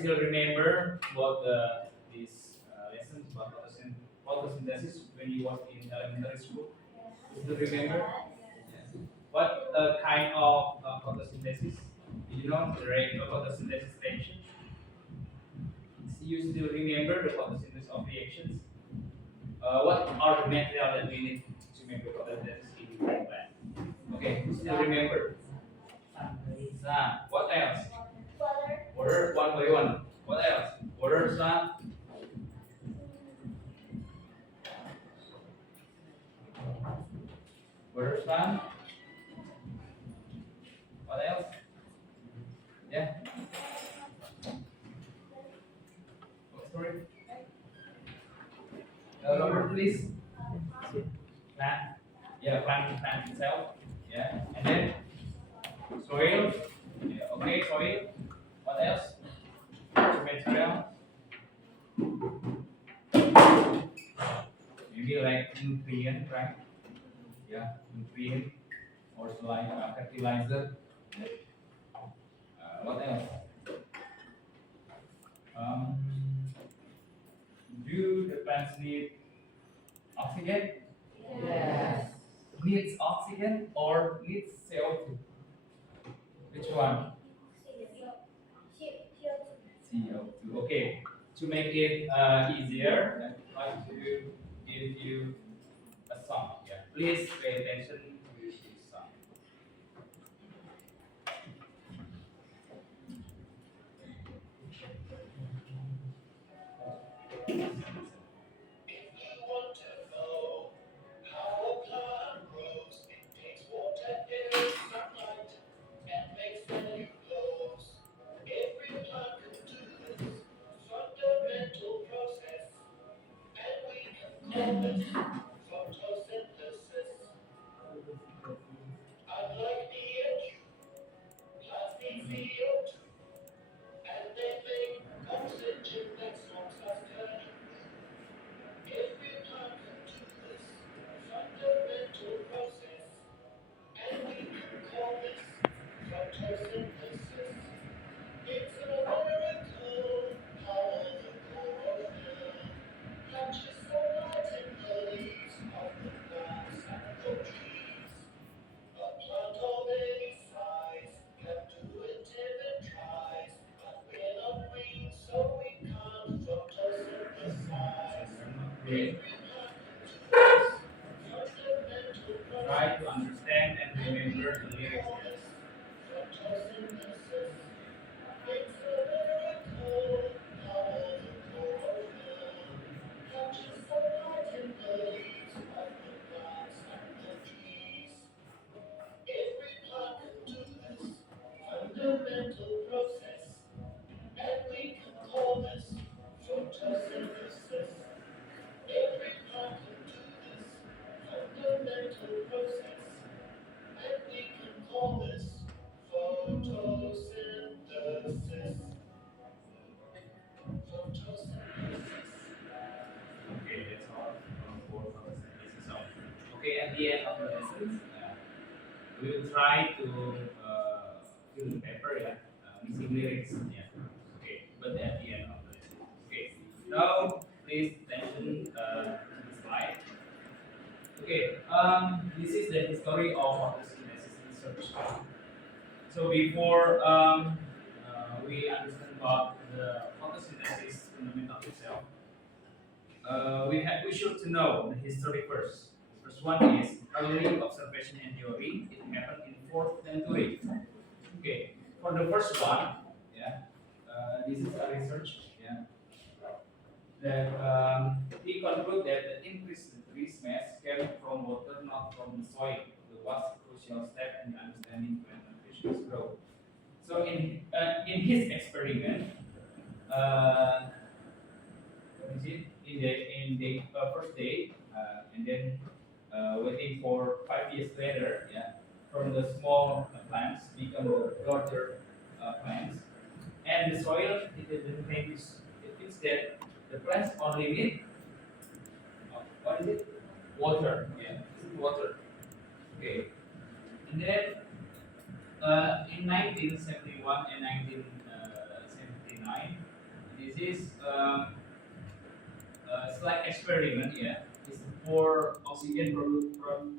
still remember about these lessons about photosynthesis when you was in elementary school? You still remember? Yeah. What kind of photosynthesis? Do you know the rate of photosynthesis reaction? You still remember the photosynthesis of reactions? What are the material that we need to make the photosynthesis in the plant? Okay, who still remember? Sun. What else? Water. One by one. What else? Water, sun. Water, sun. What else? Yeah. What story? Robert, please. Plant. Yeah, plant itself. Yeah. And then soil. Yeah. Okay, soil. What else? Material. Maybe like nutrient, right? Yeah, nutrient or like fertilizer. What else? Um, do the plants need oxygen? Yes. Needs oxygen or needs CO2? Which one? CO2. Okay. To make it easier, I'm trying to give you a song. Yeah. Please pay attention to this song. Okay. Try to understand and remember the lyrics. Okay, that's all for photosynthesis. So, okay, at the end of the lesson, we will try to fill the paper, yeah, missing lyrics, yeah. Okay, but at the end of the lesson. Okay, now please attention to the slide. Okay, this is the history of photosynthesis research. So before we understand about the photosynthesis fundamental itself, we should to know the history first. The first one is early observation and theory. It happened in 4th century. Okay, for the first one, yeah, this is a research, yeah, that he concluded that the increased tree's mass came from water, not from the soil. It was a crucial step in understanding plant nutrition's growth. So in his experiment, uh, what is it? In the first day, and then waiting for 5 years later, yeah, from the small plants become the larger plants, and the soil it doesn't make this. It means that the plants only need what is it? Water. Yeah, this is water. Okay, and then in 1971 and 1979, is a slight experiment, yeah. It's for oxygen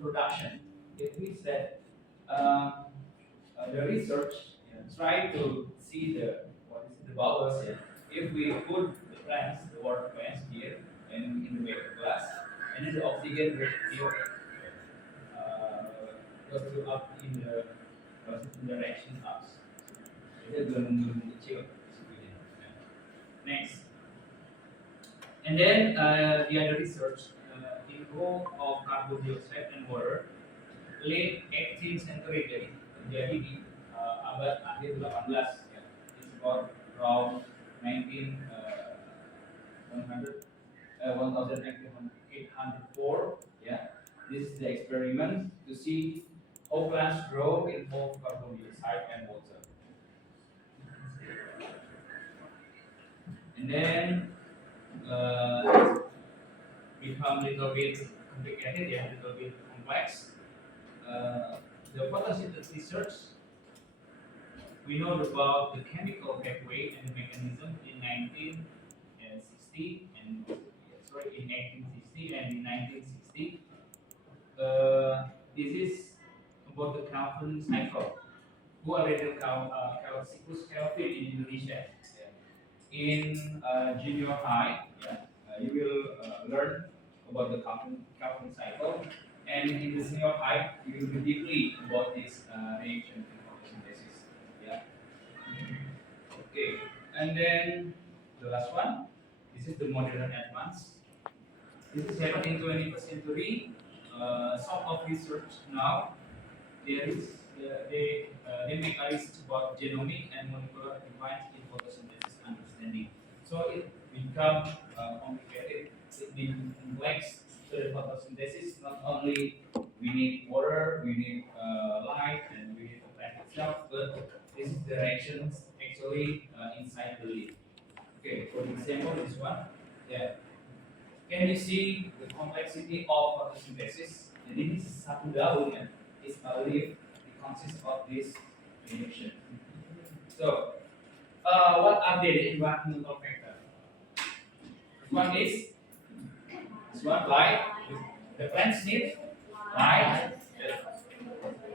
production. It means that the research, yeah, try to see the what is it, the bubbles. Yeah. If we put the plants, the water plants here, and in the vapor glass, and then the oxygen rate here goes to up in the direction up. Itu belum kecil sebetulnya. Next, and then the other research in role of carbon dioxide and water late 18th century jadi di abad akhir 18 ya. It's about around 19 100 1804 yeah. This is the experiment to see how plants grow in both carbon dioxide and water. And then become little bit complicated, yeah, little bit complex. The photosynthesis research, we know about the chemical pathway and the mechanism in 1960 and sorry in 1860 and in 1960. This is about the Calvin cycle. Who already called Sikus Kelvin in Indonesia. In junior high, yeah, you will learn about the Calvin cycle, and in the senior high, you will be deeply about this reaction and photosynthesis. Yeah. Okay, and then the last one. This is the modern advance. This is happening in 21st century. Some of research now there is they make a research about genomic and molecular device in photosynthesis understanding. So it become complicated, it becomes complex. So the photosynthesis not only we need water, we need light, and we need the plant itself, but this is the reactions actually inside the leaf. Okay, for example, this one, yeah. Can you see the complexity of photosynthesis? Jadi ini satu daun ya, is a leaf. It consists of this reaction. So, what are the environmental factors? First one is this one light. The plants need light,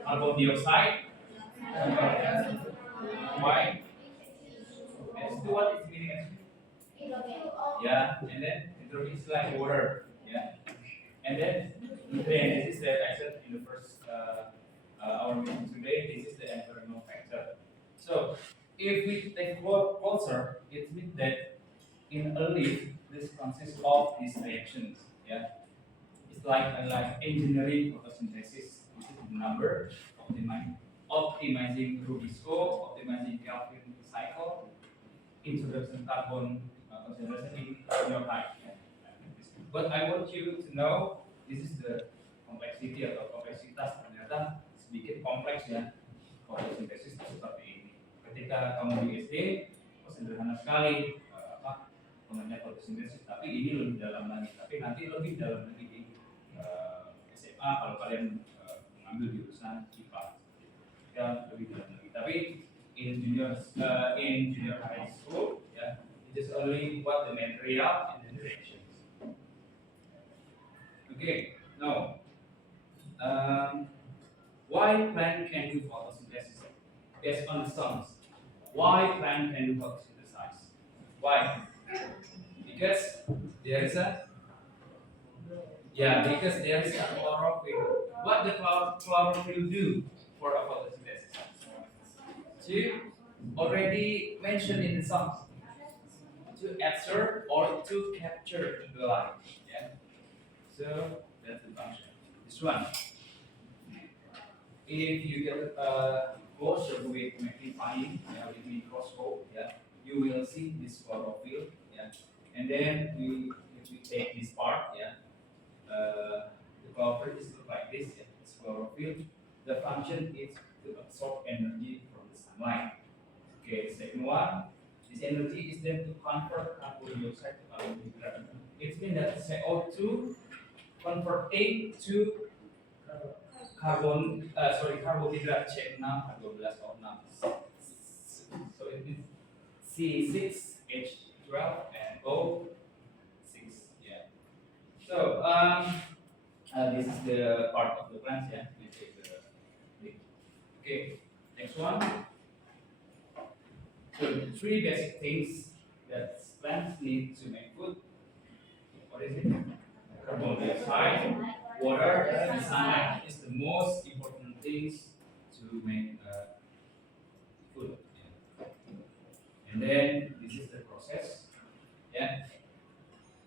carbon dioxide, why? That's the what is meaning. Yeah, and then it is like water. Yeah, and then nutrient. This is the I said in the first our meeting today. This is the environmental factor. So if we take closer, it means that in a leaf, this consists of these reactions. Yeah, it's like engineering photosynthesis. This is the number optimizing Rubisco, optimizing Kelvin cycle, introduction carbon concentration in your life. But I want you to know this is the complexity atau kompleksitas ternyata sedikit kompleks ya fotosintesis seperti ini. Ketika kamu di SD, sederhana sekali pengertian fotosintesis, tapi ini lebih dalam lagi. Tapi nanti lebih dalam lagi di SMA kalau kalian mengambil jurusan IPA, ya lebih dalam lagi. Tapi in junior high school, ya, it is only what the material and the directions. Okay, now why plant can do photosynthesis? Based on the science. Why plant can do photosynthesis? Why? Because there is a chlorophyll. What the chlorophyll do for a photosynthesis? To already mentioned in the science. To absorb or to capture the light. Yeah. So that's the function. This one. If you get closer with magnifying, with microscope, you will see this chlorophyll, and then if we take this part, the chlorophyll is look like this, this chlorophyll. The function is to absorb energy from the sunlight. Okay, second one, this energy is then to convert carbon dioxide to carbohydrate. It means that CO2 converting to carbohydrate check 6 12 or 6. So it is C6H12. 12 and O 6. Yeah. So this is the part of the plants. Yeah. We take the okay. Next one. So the three basic things that plants need to make food. What is it? Carbon dioxide, water, and sunlight is the most important things to make food. Yeah. And then this is the process. Yeah.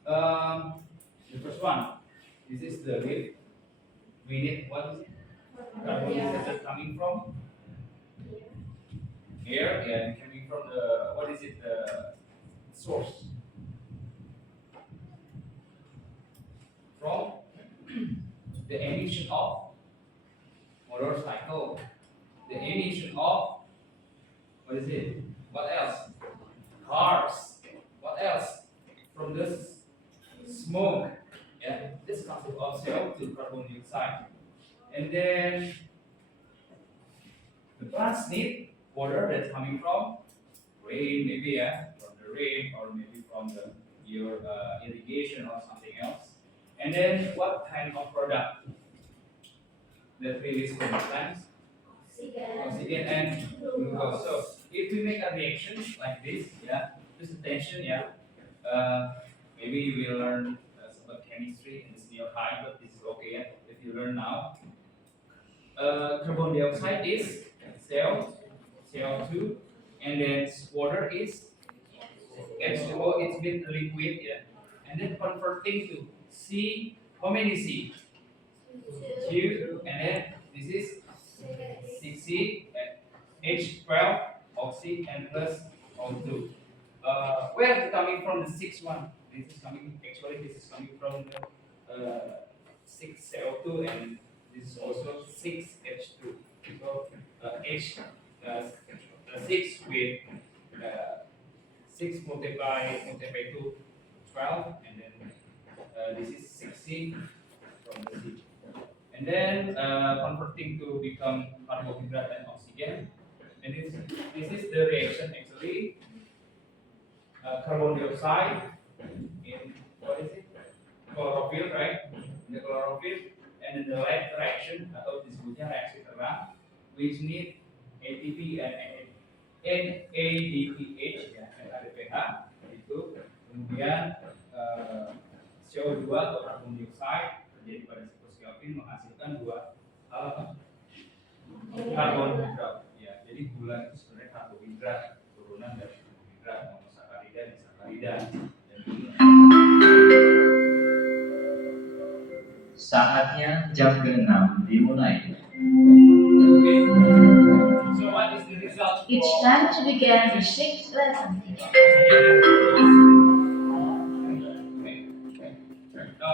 The first one. This is the leaf. We need what is it? Carbon dioxide coming from air. Yeah, and coming from the what is it? The source from the emission of motorcycle. The emission of what is it? What else? Cars. What else? From this smoke. Yeah, this concept of CO2, carbon dioxide. And then the plants need water that's coming from rain, maybe from the rain, or maybe from your irrigation or something else. And then what kind of product that release from the plants? Oxygen and glucose. So if we make a reaction like this, yeah, just attention, yeah. Maybe you will learn some chemistry in this near high, but this is okay. Yeah? If you learn now, carbon dioxide is CO2, and then water is H2O. It's been liquid, yeah, and then converting to C. How many C? Two, and then this is 6C and H12 oxy and plus O2. Where is it coming from? The sixth one. This is coming. Actually, this is coming from the 6CO2, and this is also 6H2. So H 6 with 6 multiplied 2, 12, and then this is 6C from the C. And then converting to become carbohydrate and oxygen. And this is the reaction actually. Carbon dioxide in what is it? Chlorophyll, right? In the chlorophyll, and then the lead reaction atau disebutnya reaksi terang, which need ATP and NADPH ya, NADPH itu. Kemudian CO2 atau carbon dioxide terjadi pada siklus menghasilkan dua karbohidrat. Ya, jadi gula itu sebenarnya karbohidrat, turunan dari karbohidrat, monosakarida, disakarida. Saatnya jam ke-6 dimulai. Okay. So what is the result? It's time to begin the sixth lesson. No.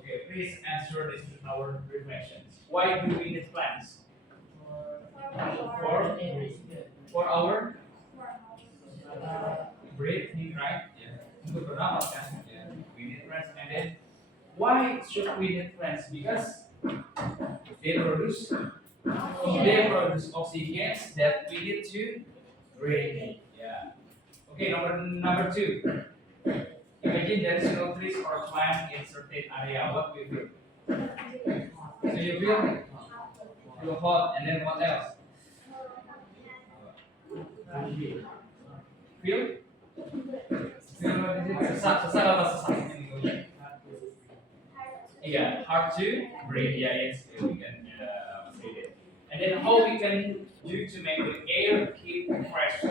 Okay, please answer this to our reflections. Why do we need plants? For our breathing, right? Yeah. Untuk bernafas kan? Yeah. We need plants, and then why should we need plants? Because they produce oxygen that we need to breathe. Yeah. Okay, number 2. Imagine there is no trees or plant in certain area. What we feel? So you feel hot, and then what else? Feel? Sesak apa sesak? Yeah, hard to breathe. Yeah, yes, we can say that. And then how we can do to make the air keep fresh?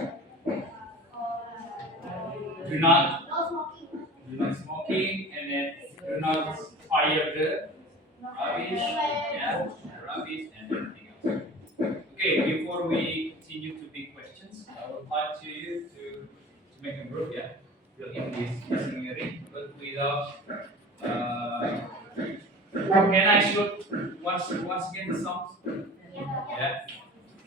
Do not smoking, and then do not fire the rubbish, yeah, and everything else. Okay, before we continue to big questions, I would like to you to make a group, yeah, fill in this summary, but without. Can I shoot once again the songs? Yeah.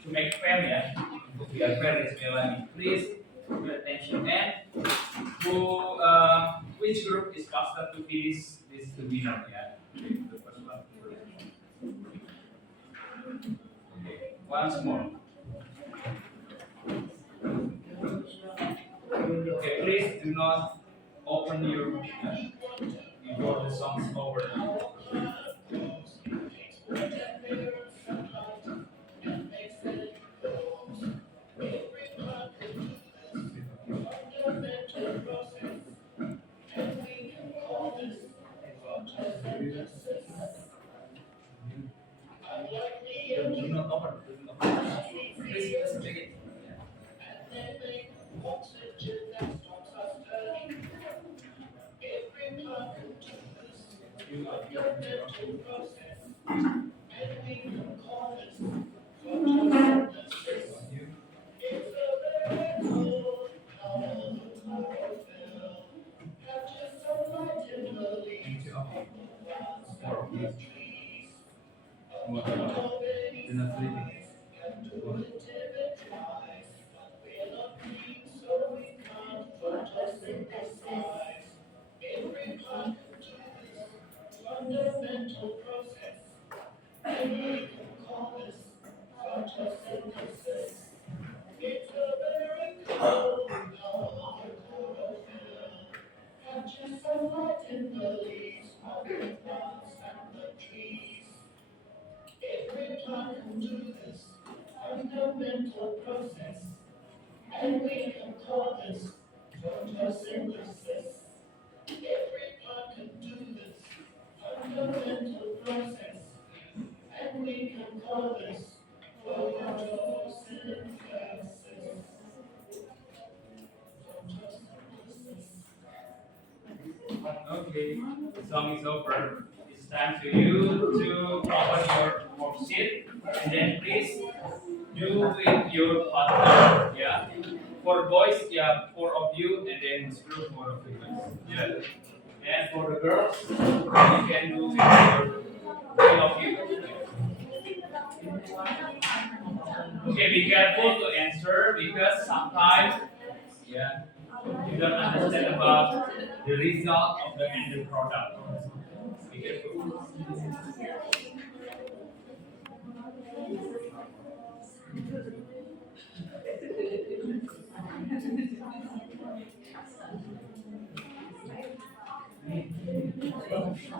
To make fair, yeah. To be fair, is Melanie. Please pay attention, and who which group is faster to finish this the winner? Yeah. The first one. Okay. Once more. not open your before the song is over. Do not open. Do not open. Please make it. Do not sleep. Okay, the song is over. It's time for you to open your worksheet and then please do with your partner. Yeah. For boys, yeah, four of you, and then this group, four of you guys. Yeah. And for the girls, you can do with your three of you. Okay, be careful to answer because sometimes, yeah, you don't understand about the result of the end product. Be careful.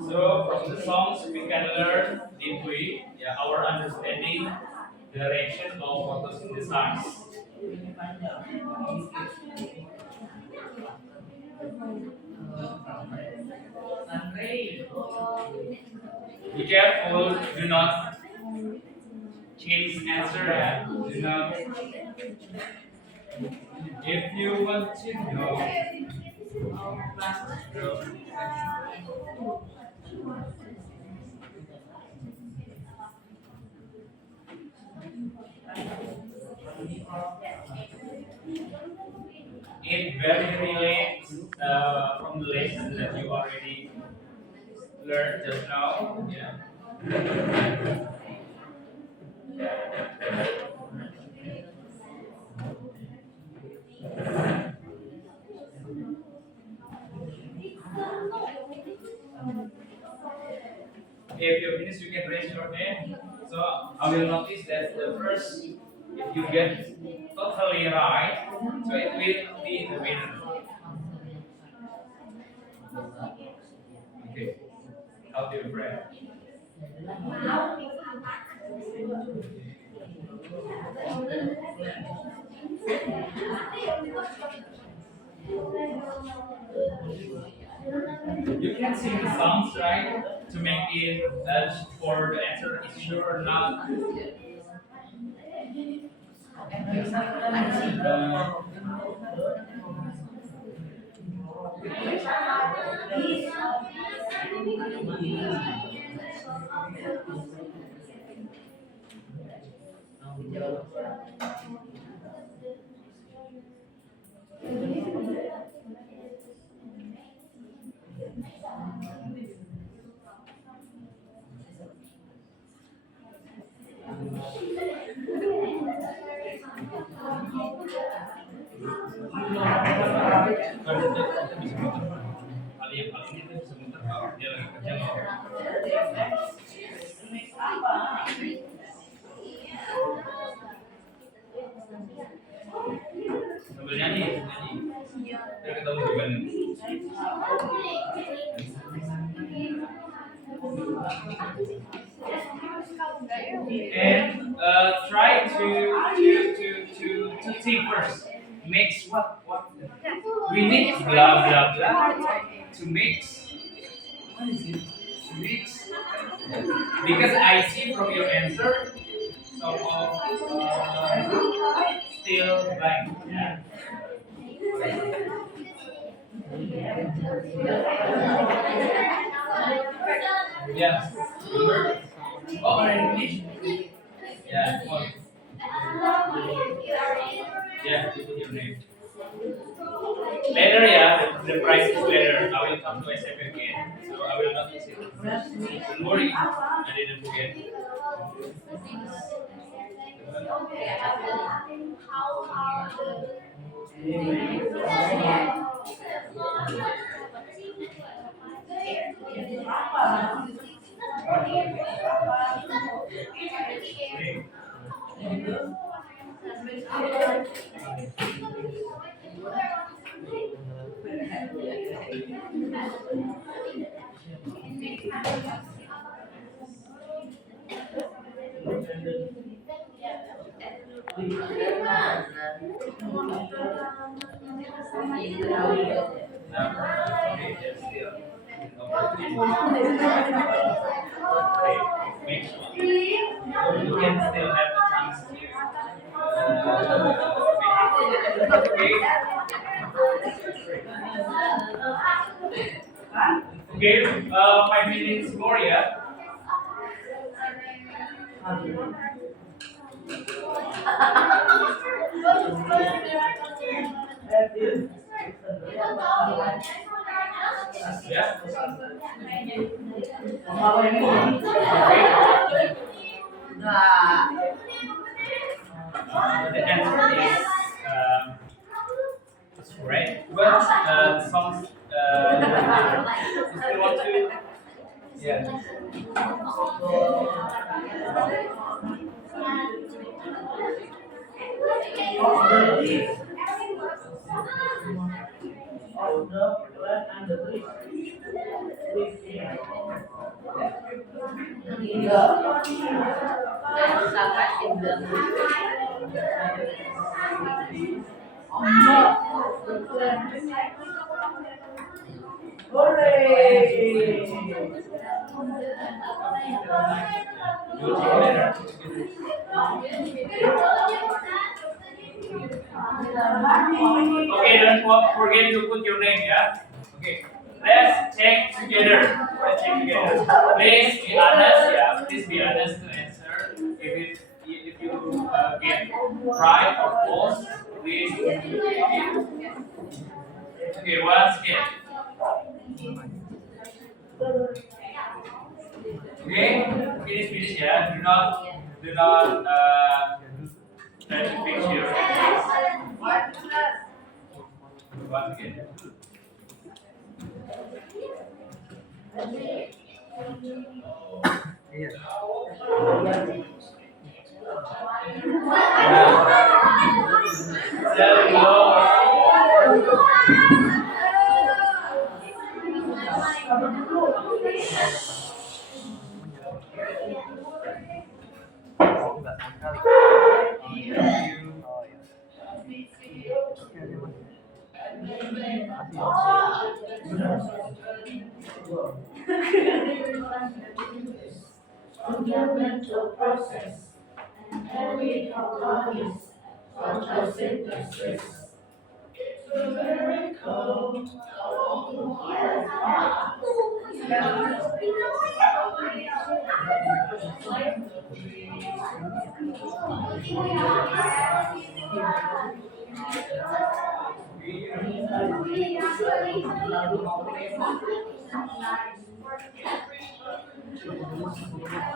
So from the songs we can learn deeply, yeah, our understanding direction of photosynthesis. Be careful, do not change answer. Yeah. Do not. If you want to know, it very relates from the lesson that you already learned just now. Yeah. If you finish, you can raise your hand. So I will notice that the first, if you get totally right, so it will be the winner. Okay. How do you pray? You can sing the songs, right? To make it for the answer is sure or not. Kali yang paling itu sebentar kalau dia lagi kerja mau. Sambil nyanyi, nyanyi. And try to think first. Mix what? We need blah blah blah to mix. What is it? To mix. Because I see from your answer, some of still blank. Yeah. Yeah. Oh, already finished. Yeah. Come on. Yeah. You put your name. Later, yeah, the price is later. I will come to SF again, so I will not miss it. Don't worry, I didn't forget. Okay, just still. Okay, make sure you can still have the chance to okay. Okay, 5 minutes more, yeah. Yeah. The answer is that's correct. But some you still want to yeah. We'll check later. Okay, don't forget to put your name, yeah? Okay, let's check together. Let's check together. Please be honest, yeah. Please be honest to answer. If you get right or false, please indicate it. Okay, once again. Okay, finish, yeah. Do not try to fix your once again. There we go. Fundamental process and chemical values photosynthesis. It's a miracle.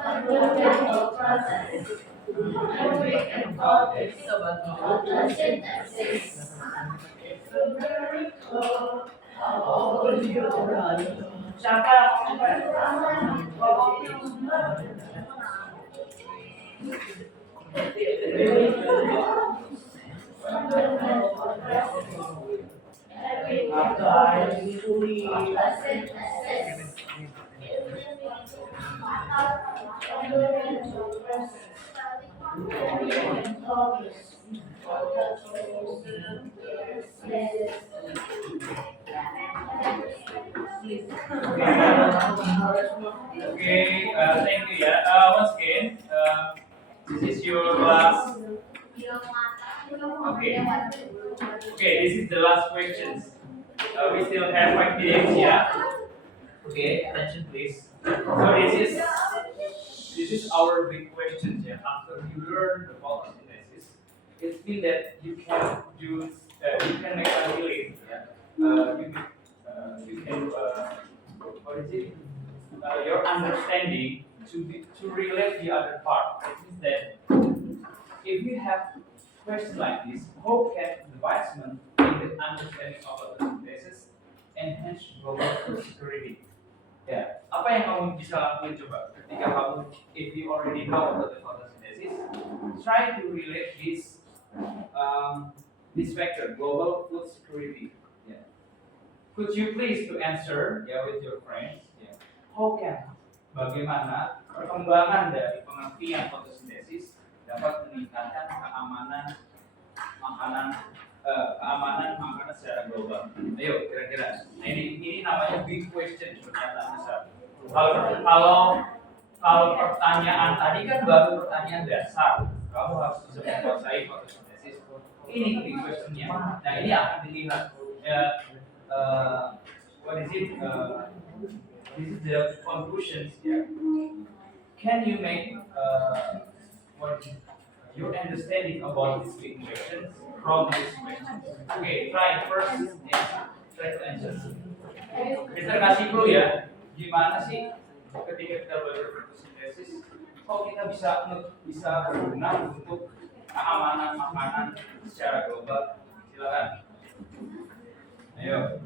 Fundamental process and we can call it photosynthesis. It's a miracle. How old you run? Okay, thank you ya. Once again, this is your last. Okay. Okay, this is the last questions. We still have 5 minutes, yeah. Okay, attention please. So this is our big questions, yeah. After you learn the photosynthesis, it means that you can use, you can make a relate, yeah. You can what is it? Your understanding to relate the other part. It means that if you have questions like this, how can advancement in the understanding of photosynthesis enhance global food security? Ya, apa yang kamu bisa lakukan coba ketika kamu, if you already know about the photosynthesis, try to relate this factor, global food security. Yeah. Could you please to answer, ya, with your friends? Yeah. How can, bagaimana perkembangan dari pengertian fotosintesis dapat meningkatkan keamanan makanan secara global. Ayo, kira-kira. Nah, ini namanya big question, pernyataan besar. Kalau pertanyaan tadi kan baru pertanyaan dasar, kamu harus bisa menguasai fotosintesis. Ini big questionnya. Nah, ini akan dilihat. What is it? This is the conclusions. Yeah. Can you make what your understanding about these big questions from these questions? Okay, try first. Yeah, try to answer. Kita kasih clue ya. Gimana sih ketika kita belajar fotosintesis, kok kita bisa berguna untuk keamanan makanan secara global? Silakan. Ayo.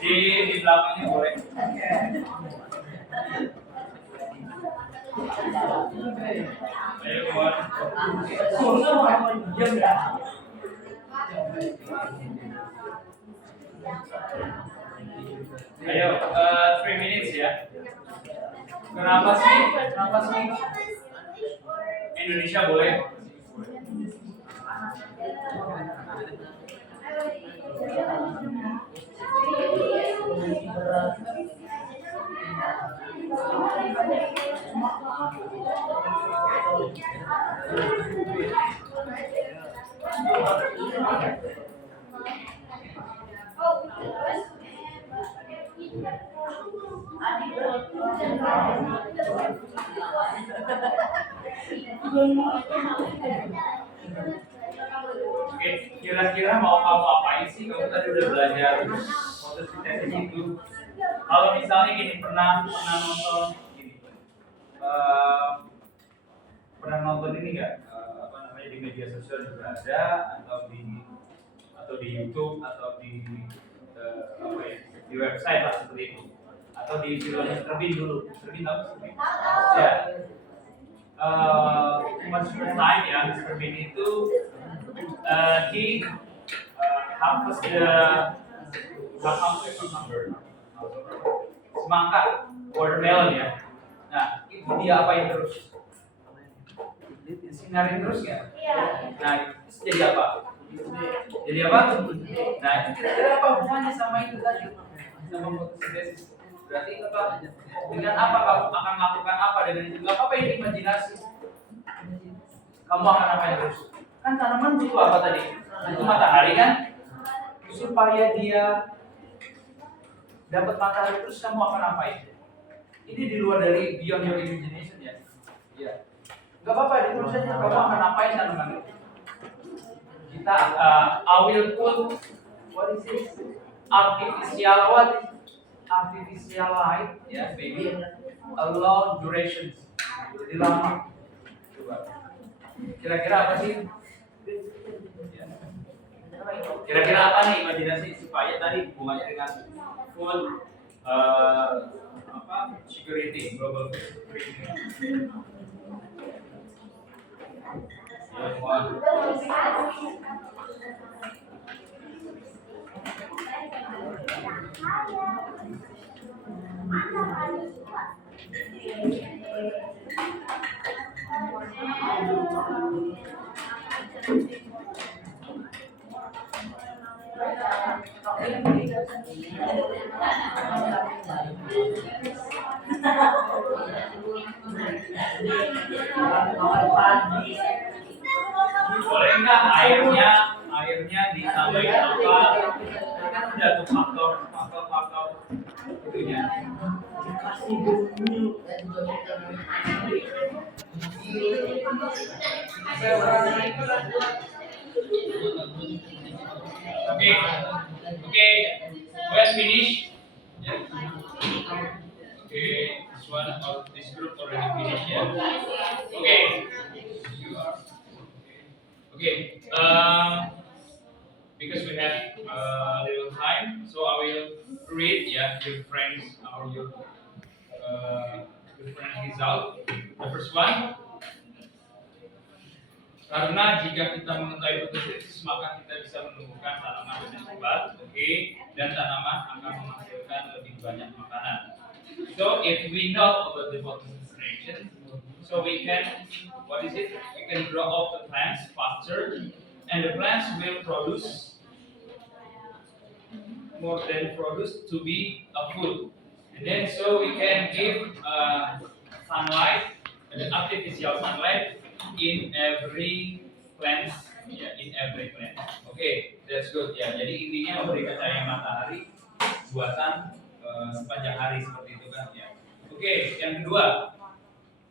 Di belakangnya boleh. Ayo, kawan. Ayo, 3 minutes ya. Kenapa sih Indonesia boleh? Oke, kira-kira mau kamu apain sih? Kamu tadi udah belajar fotosintesis itu. Kalau misalnya gini, pernah nonton gini, pernah nonton ini nggak? Apa namanya, di media sosial juga ada, atau di YouTube, atau di apa ya, di website lah seperti itu, atau di film Mr. Bean dulu. Mr. Bean tahu Mr. Bean? Ya. Once upon a time ya, Mr. Bean itu he harvest the semangka, watermelon ya. Nah, itu dia apain terus? Sinarin terus ya? Nah, itu jadi apa? Jadi apa? Nah, itu kira-kira apa hubungannya sama itu tadi? Sama fotosintesis. Berarti apa? Dengan apa kamu akan melakukan apa dengan itu? Gak apa-apa, ini imajinasi. Kamu akan apain terus? Kan tanaman butuh apa tadi? Itu matahari kan? Supaya dia dapat matahari terus, kamu akan apain? Ini di luar dari beyond your imagination ya. Iya. Gak apa-apa, ditulis saja kamu akan apain tanaman itu. Kita I will put what is this? Artificial light ya, maybe a long duration. Jadi lama. Coba. Kira-kira apa sih? Kira-kira apa nih imajinasi supaya tadi hubungannya dengan food security, global security. Boleh nggak airnya ditambahin apa? Ini kan udah tuh faktor itunya. Kasih dulu. Okay, okay, when finish. Yeah. Okay, this one or this group already finished. Yeah. Okay. Okay. Because we have a little time, so I will read, yeah, your friends or your friend result. The first one. Karena jika kita mengetahui fotosintesis, maka kita bisa menemukan tanaman yang hebat, dan tanaman akan menghasilkan lebih banyak makanan. So if we know about the photosynthesis reaction, so we can, what is it? We can grow up the plants faster, and the plants will produce more than produce to be a food. And then so we can give sunlight, artificial sunlight in every plant, ya, in every plant. Okay, that's good ya. Jadi intinya memberikan cahaya matahari buatan sepanjang hari seperti itu kan ya. Okay, yang kedua,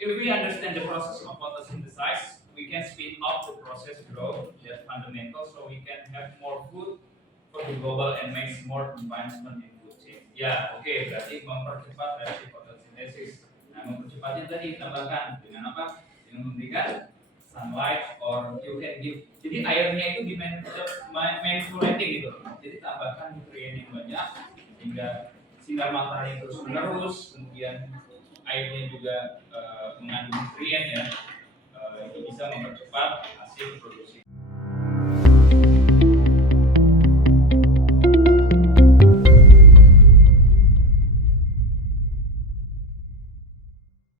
if we understand the process of photosynthesis, we can speed up the process growth, that's fundamental, so we can have more food for the global and make more advancement in food chain. Ya, oke, berarti mempercepat reaksi fotosintesis. Nah, mempercepatnya tadi tambahkan dengan apa? Dengan memberikan sunlight or you can give. Jadi airnya itu di manipulating gitu. Jadi tambahkan nutrien yang banyak sehingga sinar matahari terus menerus, kemudian airnya juga mengandung nutrien ya. Itu bisa mempercepat hasil produksi.